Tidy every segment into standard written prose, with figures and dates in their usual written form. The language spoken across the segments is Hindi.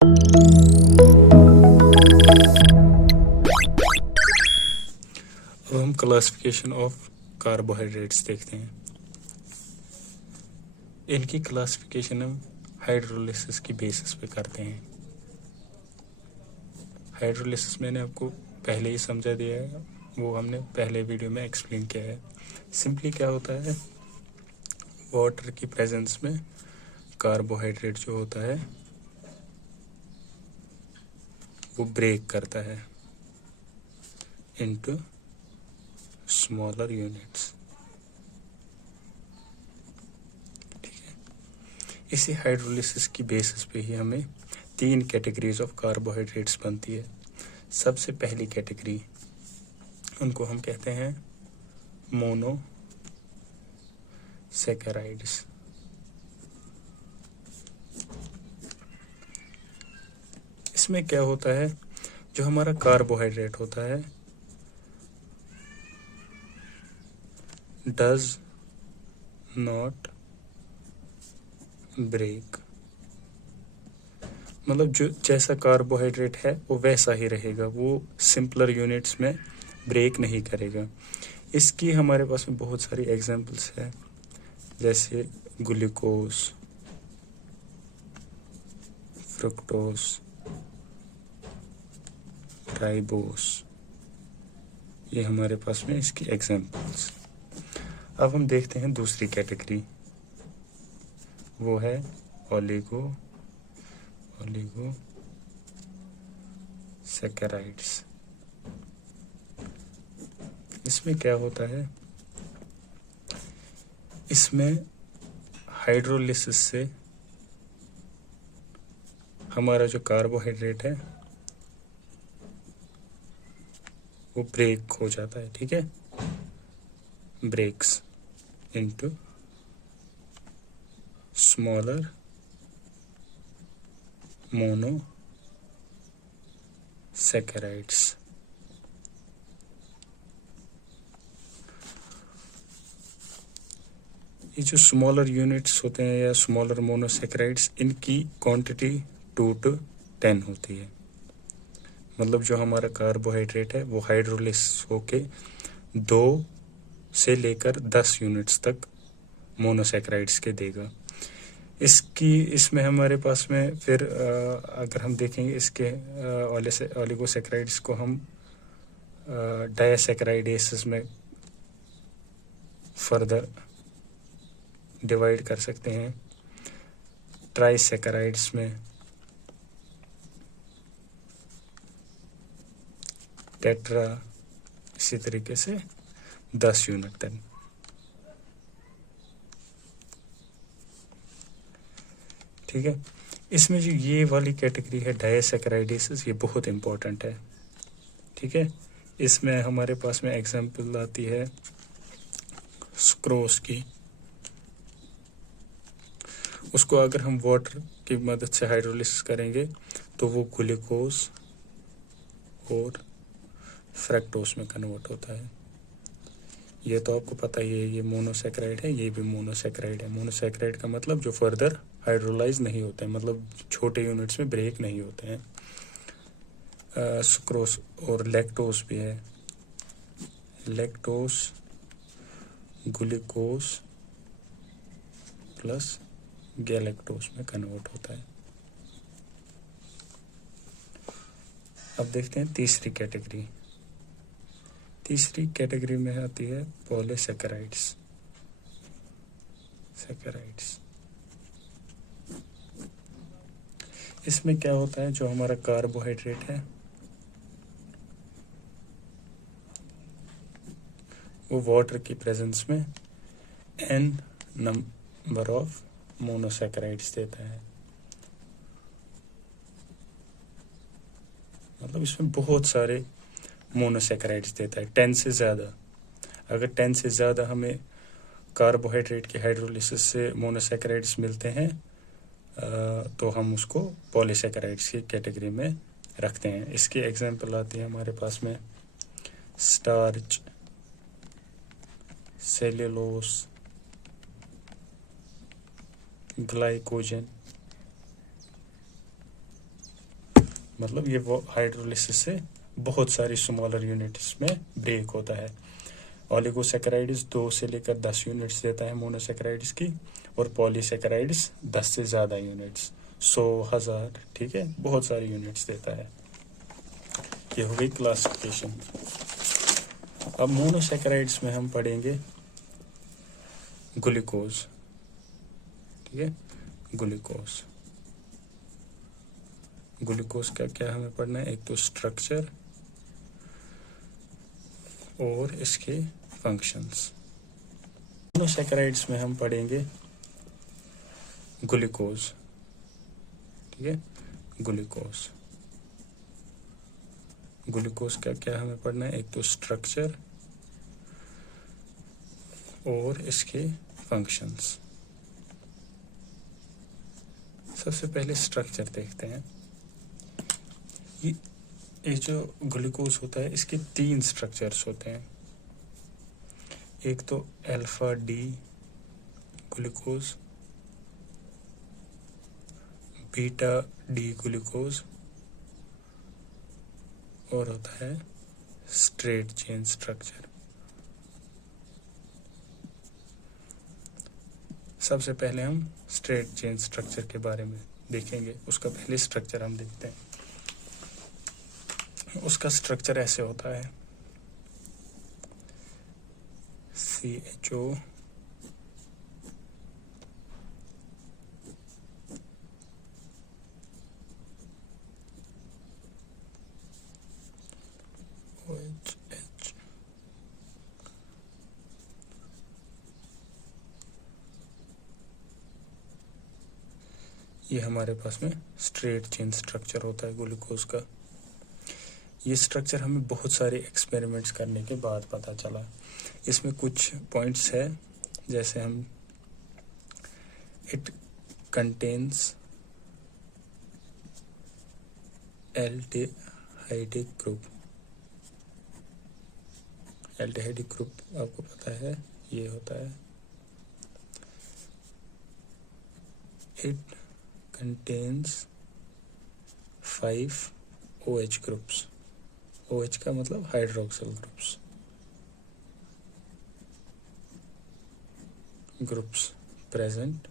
अब हम क्लासिफिकेशन ऑफ कार्बोहाइड्रेट्स देखते हैं। इनकी क्लासिफिकेशन हम हाइड्रोलिसिस की बेसिस पे करते हैं। हाइड्रोलिसिस मैंने आपको पहले ही समझा दिया है, वो हमने पहले वीडियो में एक्सप्लेन किया है। सिंपली क्या होता है, वाटर की प्रेजेंस में कार्बोहाइड्रेट जो होता है वो ब्रेक करता है इनटू स्मॉलर यूनिट्स। ठीक है, इसी हाइड्रोलिसिस की बेसिस पे ही हमें 3 कैटेगरीज ऑफ कार्बोहाइड्रेट्स बनती है। सबसे पहली कैटेगरी, उनको हम कहते हैं मोनो सैकराइड्स। इसमें क्या होता है, जो हमारा कार्बोहाइड्रेट होता है डज नॉट ब्रेक, मतलब जो जैसा कार्बोहाइड्रेट है वो वैसा ही रहेगा, वो सिंपलर यूनिट्स में ब्रेक नहीं करेगा। इसकी हमारे पास में बहुत सारी एग्जांपल्स है, जैसे ग्लूकोज, फ्रुक्टोज, राइबोस, ये हमारे पास में इसकी एग्जांपल्स। अब हम देखते हैं दूसरी कैटेगरी, वो है ओलिगो सैकराइड्स। इसमें क्या होता है, इसमें हाइड्रोलिसिस से हमारा जो कार्बोहाइड्रेट है वो ब्रेक हो जाता है। ठीक है, breaks into smaller monosaccharides. ये जो स्मॉलर यूनिट्स होते हैं या स्मॉलर मोनोसैकराइड्स, इनकी क्वांटिटी 2 to 10 होती है। मतलब जो हमारा कार्बोहाइड्रेट है वो हाइड्रोलिसिस होके 2 से लेकर 10 यूनिट्स तक मोनोसैकराइड्स के देगा। इसमें हमारे पास में फिर अगर हम देखेंगे इसके ओलिगोसैकराइड्स को हम डायसैकराइडेसिस में फर्दर डिवाइड कर सकते हैं, ट्राइसैकराइड्स में, टेट्रा, इसी तरीके से 10 यूनिट तक। ठीक है, इसमें जो ये वाली कैटेगरी है डायसैकराइडेसिस, ये बहुत इंपॉर्टेंट है। ठीक है, इसमें हमारे पास में एग्जांपल आती है सुक्रोज की। उसको अगर हम वाटर की मदद से हाइड्रोलिसिस करेंगे तो वो ग्लूकोज और फ्रक्टोज में कन्वर्ट होता है। ये तो आपको पता ही है, ये मोनोसैकराइड है, ये भी मोनोसैकराइड है। मोनोसैकराइड का मतलब जो फर्दर हाइड्रोलाइज नहीं होते हैं, मतलब छोटे यूनिट्स में ब्रेक नहीं होते हैं। सुक्रोज और लैक्टोज भी है, लैक्टोज ग्लूकोज प्लस गैलेक्टोज में कन्वर्ट होता है। अब देखते हैं तीसरी कैटेगरी। तीसरी कैटेगरी में आती है पॉलीसैकराइड्स। इसमें क्या होता है, जो हमारा कार्बोहाइड्रेट है वो वाटर की प्रेजेंस में n नंबर ऑफ मोनोसैकराइड्स देता है। मतलब इसमें बहुत सारे मोनोसैकराइड्स देता है, 10 से ज़्यादा। अगर 10 से ज़्यादा हमें कार्बोहाइड्रेट के हाइड्रोलिसिस से मोनोसैकराइड्स मिलते हैं तो हम उसको पॉलीसैकराइड्स की कैटेगरी में रखते हैं। इसकी एग्जांपल आती है हमारे पास में स्टार्च, सेल्यूलोस, ग्लाइकोजन, मतलब ये वो हाइड्रोलिसिस से बहुत सारी स्मॉलर यूनिट्स में ब्रेक होता है। ओलिगोसैकेराइड्स 2 से लेकर 10 यूनिट्स देता है मोनोसैकेराइड्स की, और पॉलीसैकेराइड्स 10 से ज़्यादा यूनिट्स, 100, 1000, ठीक है, बहुत सारी यूनिट्स देता है। ये हो गई क्लासिफिकेशन। अब मोनोसैकेराइड्स में हम पढ़ेंगे ग्लूकोज, ठीक है, ग्लूकोज। ग्लूकोज का क्या हमें पढ़ना है, एक तो स्ट्रक्चर और इसके फंक्शंस। मोनोसैकेराइड्स में हम पढ़ेंगे ग्लूकोज, ठीक है, ग्लूकोज। ग्लूकोज का क्या हमें पढ़ना है, एक तो स्ट्रक्चर और इसके फंक्शंस। सबसे पहले स्ट्रक्चर देखते हैं। ये जो ग्लूकोज होता है इसके 3 स्ट्रक्चर्स होते हैं। एक तो alpha D glucose, beta D glucose, और होता है स्ट्रेट चेन स्ट्रक्चर। सबसे पहले हम स्ट्रेट चेन स्ट्रक्चर के बारे में देखेंगे। उसका पहले स्ट्रक्चर हम देखते हैं। उसका स्ट्रक्चर ऐसे होता है, CHO OH। ये हमारे पास में स्ट्रेट चेन स्ट्रक्चर होता है ग्लूकोज का। ये स्ट्रक्चर हमें बहुत सारे एक्सपेरिमेंट्स करने के बाद पता चला। इसमें कुछ पॉइंट्स है, जैसे हम it contains aldehydic group. Aldehydic group आपको पता है ये होता है, it contains 5 OH groups. OH का मतलब hydroxyl groups present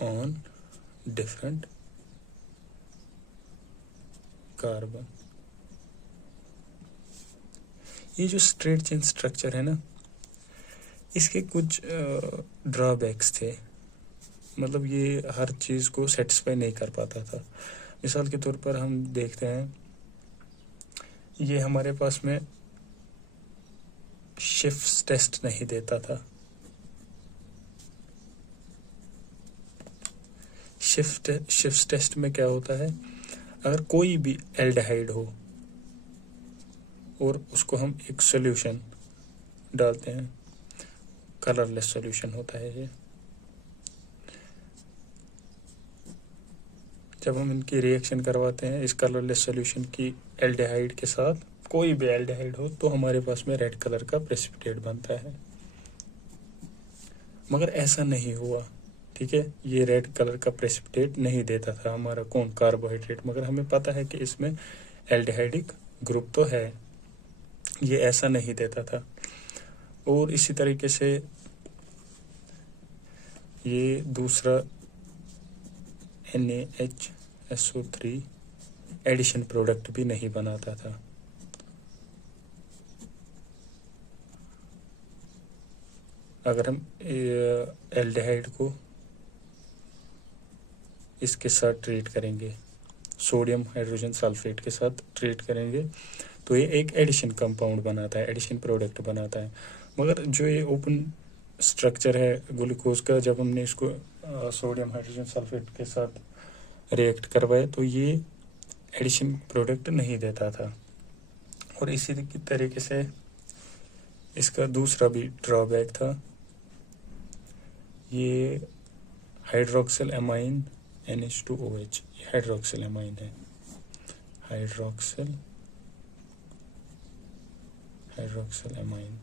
on different carbon. ये जो स्ट्रेट चेन स्ट्रक्चर है ना, इसके कुछ ड्रॉबैक्स थे। मतलब ये हर चीज़ को सेटिस्फाई नहीं कर पाता था। मिसाल के तौर पर हम देखते हैं, ये हमारे पास में शिफ्ट टेस्ट नहीं देता था। शिफ्ट टेस्ट में क्या होता है, अगर कोई भी एल्डिहाइड हो और उसको हम एक सॉल्यूशन डालते हैं, कलरलेस सॉल्यूशन होता है ये, जब हम इनकी रिएक्शन करवाते हैं इस कलरलेस सॉल्यूशन की एल्डिहाइड के साथ, कोई भी एल्डिहाइड हो, तो हमारे पास में रेड कलर का प्रेसिपिटेट बनता है। मगर ऐसा नहीं हुआ, ठीक है, ये रेड कलर का प्रेसिपिटेट नहीं देता था हमारा कौन, कार्बोहाइड्रेट। मगर हमें पता है कि इसमें एल्डिहाइडिक ग्रुप तो है, ये ऐसा नहीं देता था। और इसी तरीके से ये दूसरा NaHSO3 एडिशन प्रोडक्ट भी नहीं बनाता था। अगर हम एल्डिहाइड को इसके साथ ट्रीट करेंगे, सोडियम हाइड्रोजन सल्फेट के साथ ट्रीट करेंगे, तो ये एक एडिशन कंपाउंड बनाता है, एडिशन प्रोडक्ट बनाता है। मगर जो ये ओपन स्ट्रक्चर है ग्लूकोज का, जब हमने इसको सोडियम हाइड्रोजन सल्फेट के साथ रिएक्ट करवाया तो ये एडिशन प्रोडक्ट नहीं देता था। और इसी तरीके से इसका दूसरा भी ड्रॉबैक था, ये हाइड्रोक्सिल अमाइन NH2OH, ये हाइड्रोक्सिल अमाइन है, हाइड्रोक्सिल अमाइन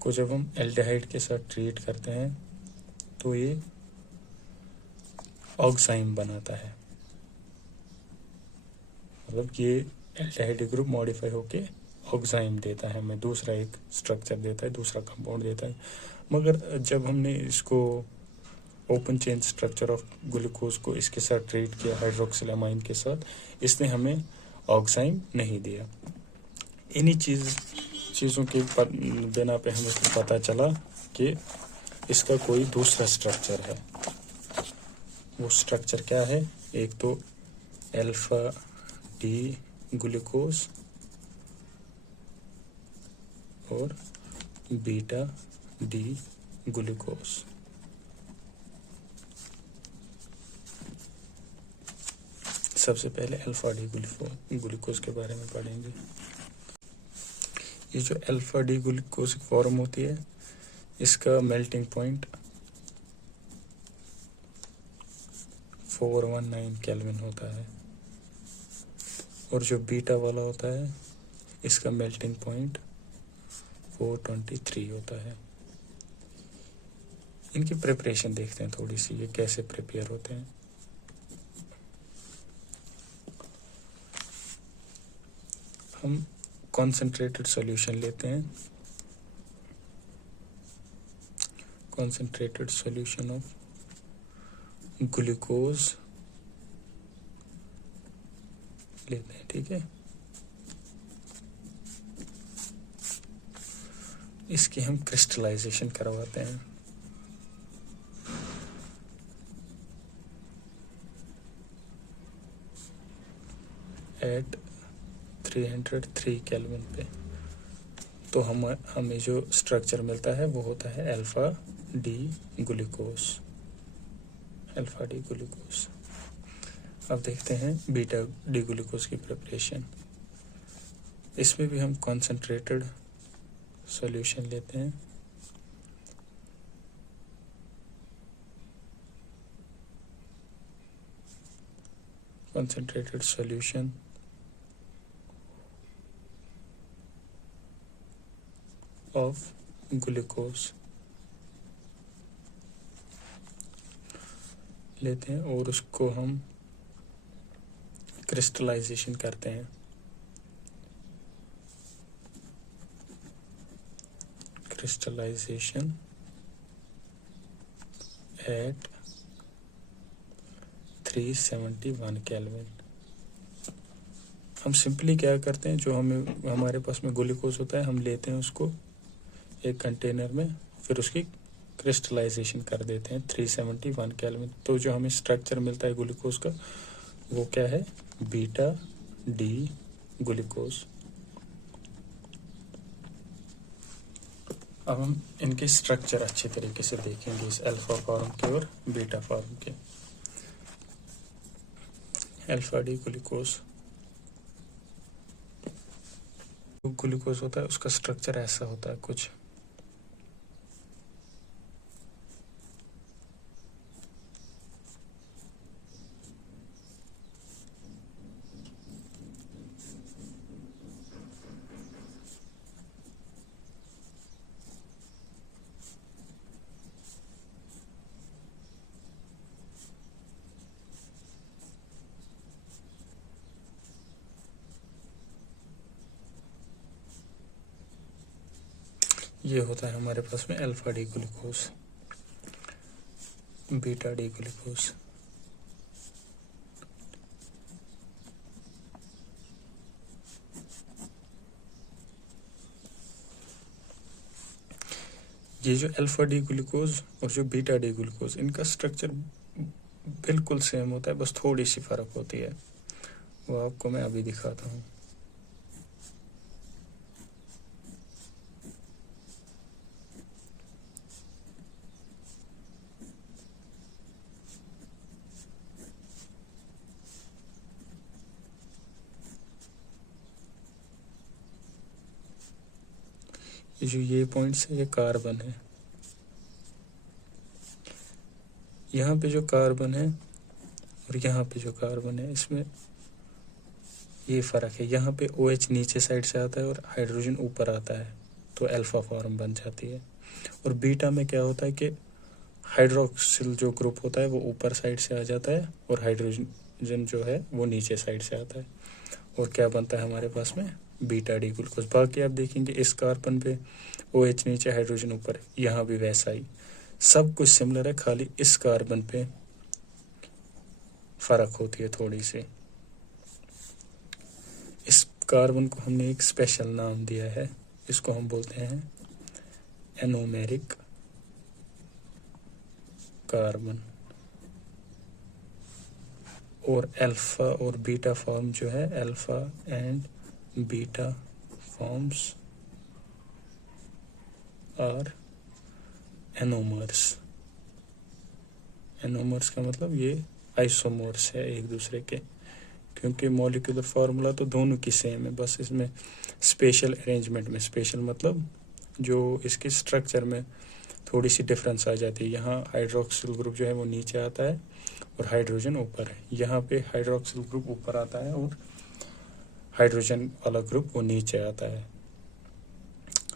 को जब हम एल्डिहाइड के साथ ट्रीट करते हैं तो ये ऑक्साइम बनाता है। मतलब ये एल्डिहाइड ग्रुप मॉडिफाई होके ऑक्साइम देता है, हमें दूसरा एक स्ट्रक्चर देता है, दूसरा कंपाउंड देता है। मगर जब हमने इसको open chain structure of glucose को इसके साथ ट्रीट किया हाइड्रोक्सिलामाइन के साथ, इसने हमें ऑक्साइम नहीं दिया। इन्हीं चीज़ों के बिना पे हमें पता चला कि इसका कोई दूसरा स्ट्रक्चर है। वो स्ट्रक्चर क्या है? एक तो अल्फा डी ग्लूकोज और बीटा डी ग्लूकोज। सबसे पहले अल्फा डी ग्लूकोज के बारे में पढ़ेंगे। ये जो अल्फा डी ग्लूकोज फॉर्म होती है, इसका मेल्टिंग पॉइंट 419 केल्विन होता है, और जो बीटा वाला होता है इसका मेल्टिंग पॉइंट 423 होता है। इनकी प्रिपरेशन देखते हैं थोड़ी सी, ये कैसे प्रिपेयर होते हैं। हम कॉन्सेंट्रेटेड सॉल्यूशन लेते हैं, कॉन्सेंट्रेटेड सॉल्यूशन ऑफ ग्लूकोज लेते हैं, ठीक है। इसकी हम क्रिस्टलाइजेशन करवाते हैं। एट 303 केल्विन पे। तो हमें जो स्ट्रक्चर मिलता है वो होता है alpha D glucose, alpha D glucose. अब देखते हैं बीटा डी ग्लूकोज की प्रिपरेशन। इसमें भी हम कॉन्सेंट्रेटेड सॉल्यूशन लेते हैं। concentrated solution of glucose लेते हैं और उसको हम क्रिस्टलाइजेशन करते हैं। Crystallisation at 371 kelvin. हम सिंपली क्या करते हैं, जो हमारे पास में ग्लूकोज होता है, हम लेते हैं उसको एक कंटेनर में, फिर उसकी क्रिस्टलाइजेशन कर देते हैं 371 केल्विन। तो जो हमें स्ट्रक्चर मिलता है ग्लूकोज का वो क्या है? Beta D glucose. अब हम इनके स्ट्रक्चर अच्छे तरीके से देखेंगे, इस अल्फा फॉर्म के और बीटा फॉर्म के। अल्फा डी ग्लूकोज ग्लूकोज होता है, उसका स्ट्रक्चर ऐसा होता है कुछ। ये होता है हमारे पास में alpha D glucose, beta D glucose. ये जो अल्फा डी ग्लूकोज और जो बीटा डी ग्लूकोज, इनका स्ट्रक्चर बिल्कुल सेम होता है, बस थोड़ी सी फर्क होती है। वो आपको मैं अभी दिखाता हूँ। ये पॉइंट्स है, ये कार्बन है। यहाँ पे जो कार्बन है और यहाँ पे जो कार्बन है, इसमें ये फर्क है। यहाँ पे OH नीचे साइड से आता है और हाइड्रोजन ऊपर आता है, तो अल्फा फॉर्म बन जाती है। और बीटा में क्या होता है कि हाइड्रोक्सिल जो ग्रुप होता है वो ऊपर साइड से आ जाता है और हाइड्रोजन जो है वो नीचे साइड से आता है, और क्या बनता है हमारे पास में बीटा डी ग्लूकोज। बाकी आप देखेंगे इस कार्बन पे OH नीचे हाइड्रोजन ऊपर, यहाँ भी वैसा ही सब कुछ सिमिलर है, खाली इस कार्बन पे फर्क होती है थोड़ी सी। इस कार्बन को हमने एक स्पेशल नाम दिया है, इसको हम बोलते हैं एनोमेरिक कार्बन। और अल्फा और बीटा फॉर्म जो है, alpha and beta forms are anomers. Anomers का मतलब ये आइसोमर्स है एक दूसरे के, क्योंकि मॉलिक्यूलर फार्मूला तो दोनों की सेम है, बस इसमें स्पेशल अरेंजमेंट में, स्पेशल मतलब जो इसके स्ट्रक्चर में थोड़ी सी डिफरेंस आ जाती है। यहाँ हाइड्रोक्सिल ग्रुप जो है वो नीचे आता है और हाइड्रोजन ऊपर है, यहाँ पे हाइड्रोक्सिल ग्रुप ऊपर आता है और हाइड्रोजन वाला ग्रुप वो नीचे आता है।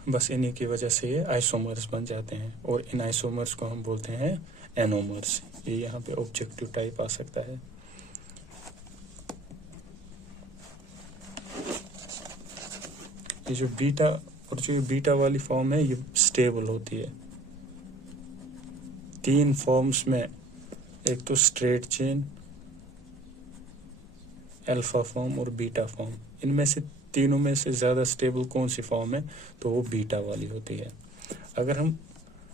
बस इन्हीं की वजह से ये आइसोमर्स बन जाते हैं, और इन आइसोमर्स को हम बोलते हैं एनोमर्स। ये यहाँ पे ऑब्जेक्टिव टाइप आ सकता है। ये जो बीटा और जो बीटा वाली फॉर्म है ये स्टेबल होती है 3 फॉर्म्स में, एक तो स्ट्रेट चेन, अल्फा फॉर्म और बीटा फॉर्म। इनमें से तीनों में से ज़्यादा स्टेबल कौन सी फॉर्म है, तो वो बीटा वाली होती है। अगर हम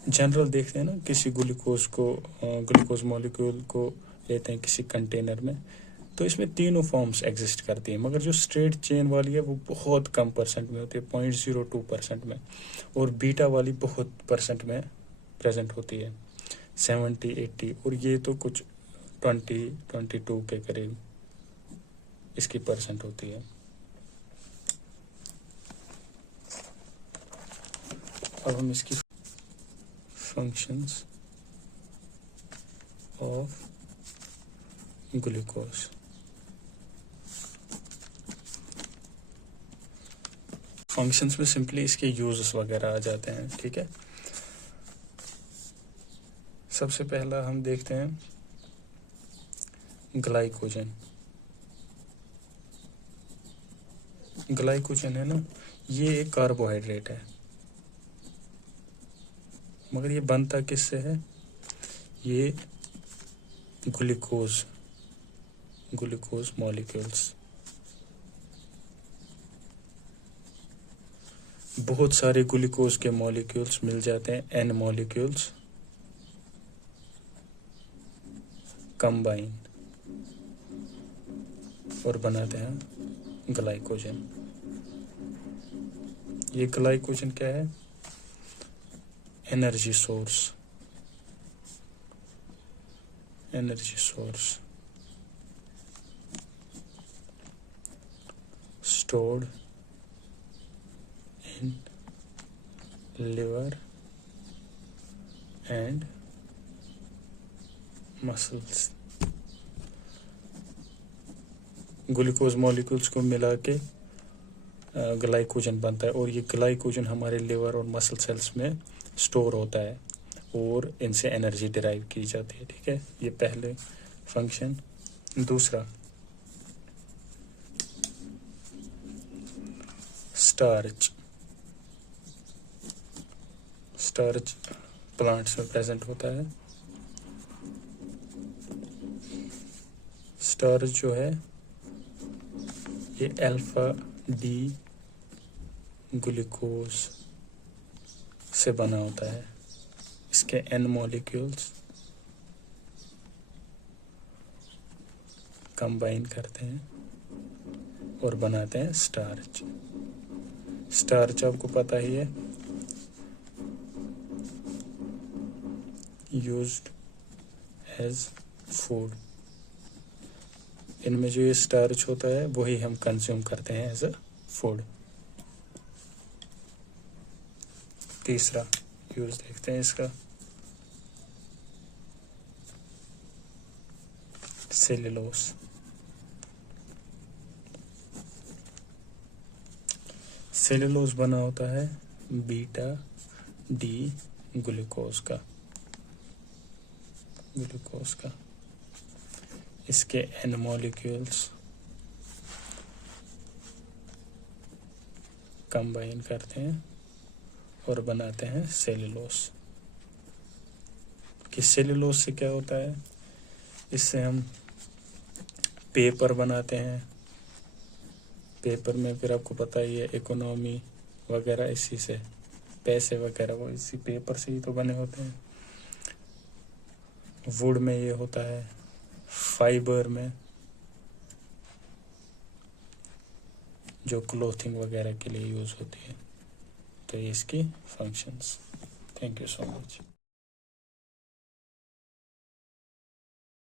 जनरल देखते हैं ना, किसी ग्लूकोज मॉलिक्यूल को लेते हैं किसी कंटेनर में, तो इसमें तीनों फॉर्म्स एग्जिस्ट करती हैं, मगर जो स्ट्रेट चेन वाली है वो बहुत कम परसेंट में होती है, 0.02% में, और बीटा वाली बहुत परसेंट में प्रेजेंट होती है, 70-80, और ये तो कुछ 20-22 के करीब इसकी परसेंट होती है। अब हम इसकी फंक्शंस ऑफ ग्लूकोज, फंक्शंस में सिंपली इसके यूजेस वगैरह आ जाते हैं, ठीक है। सबसे पहला हम देखते हैं ग्लाइकोजन। ग्लाइकोजन है ना, ये एक कार्बोहाइड्रेट है, मगर ये बनता किससे है, ये ग्लूकोज मॉलिक्यूल्स, बहुत सारे ग्लूकोज के मॉलिक्यूल्स मिल जाते हैं, N मॉलिक्यूल्स कंबाइन और बनाते हैं ग्लाइकोजन। ये ग्लाइकोजन क्या है, energy source stored in liver and muscles. Glucose molecules को मिला के ग्लाइकोजन बनता है, और ये ग्लाइकोजन हमारे लिवर और मसल सेल्स में स्टोर होता है और इनसे एनर्जी डिराइव की जाती है, ठीक है। ये पहले फंक्शन। दूसरा, स्टार्च प्लांट्स में प्रेजेंट होता है। स्टार्च जो है ये अल्फा डी ग्लूकोज से बना होता है, इसके N मॉलिक्यूल्स कंबाइन करते हैं और बनाते हैं स्टार्च। स्टार्च आपको पता ही है, यूज्ड एज फूड। इनमें जो ये स्टार्च होता है वही हम कंज्यूम करते हैं एज अ फूड। तीसरा यूज देखते हैं इसका, सेल्यूलोज। सेल्यूलोज बना होता है बीटा डी ग्लूकोज का। ग्लूकोज का, इसके N मॉलिक्यूल्स कंबाइन करते हैं और बनाते हैं सेलुलोज। कि सेलुलोज से क्या होता है, इससे हम पेपर बनाते हैं। पेपर में फिर आपको पता ही है इकोनॉमी वगैरह इसी से, पैसे वगैरह वो इसी पेपर से ही तो बने होते हैं। वुड में ये होता है, फाइबर में जो क्लोथिंग वगैरह के लिए यूज़ होती है। तो ये इसकी functions. Thank you so much.